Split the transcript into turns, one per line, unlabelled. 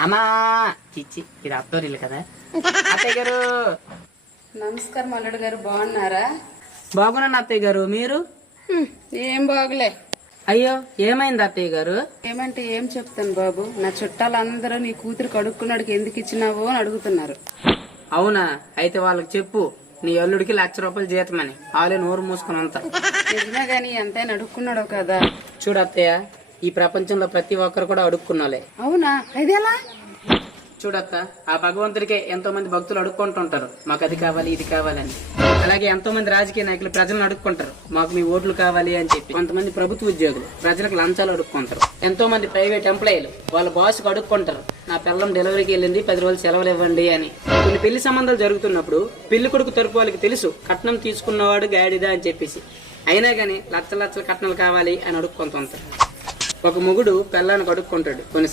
అమ్మా! చిచ్చి ఇది అత్తోరిల్లు కదా. అత్తయ్య గారు!
నమస్కారం అల్లుడు గారు. బాగున్నారా?
బాగున్నాను అత్తయ్య గారు. మీరు?
ఏం బాగులే.
అయ్యో ఏమైంది అత్తయ్య గారు?
ఏమంటే ఏం చెప్తాను బాబు? నా చుట్టాలందరూ నీ కూతురు కడుక్కున్నాడికి ఎందుకు ఇచ్చినావో అని అడుగుతున్నారు.
అవునా? అయితే వాళ్ళకి చెప్పు. నీ అల్లుడికి లక్ష రూపాయలు జీతమని. వాళ్ళే నోరు మూసుకుని అంత
నిజమే గాని ఎంతైనా అడుక్కున్నాడు కదా.
చూడు అత్తయ్య ఈ ప్రపంచంలో ప్రతి ఒక్కరు కూడా అడుక్కున్నాలే.
అవునా? అదేలా
చూడక్క ఆ భగవంతుడికే ఎంతో మంది భక్తులు అడుక్కుంటుంటారు. మాకు అది కావాలి ఇది కావాలని. అలాగే ఎంతో మంది రాజకీయ నాయకులు ప్రజలను అడుక్కుంటారు. మాకు మీ ఓట్లు కావాలి అని చెప్పి. కొంతమంది ప్రభుత్వ ఉద్యోగులు ప్రజలకు లంచాలు అడుక్కుంటారు. ఎంతో మంది ప్రైవేట్ ఎంప్లాయీలు వాళ్ళ బాస్కి అడుక్కుంటారు. నా పిల్లం డెలివరీకి వెళ్ళింది పది రోజులు సెలవులు ఇవ్వండి అని. కొన్ని పెళ్ళి సంబంధాలు జరుగుతున్నప్పుడు పెళ్ళి కొడుకు తరపు వాళ్ళకి తెలుసు కట్నం తీసుకున్నవాడు గాడిదా అని చెప్పేసి. అయినా కానీ లక్షల లక్షల కట్నాలు కావాలి అని అడుక్కుంటుంటారు. ఒక మొగుడు పెళ్ళాన్ని కడుక్కుంటాడు. కొన్ని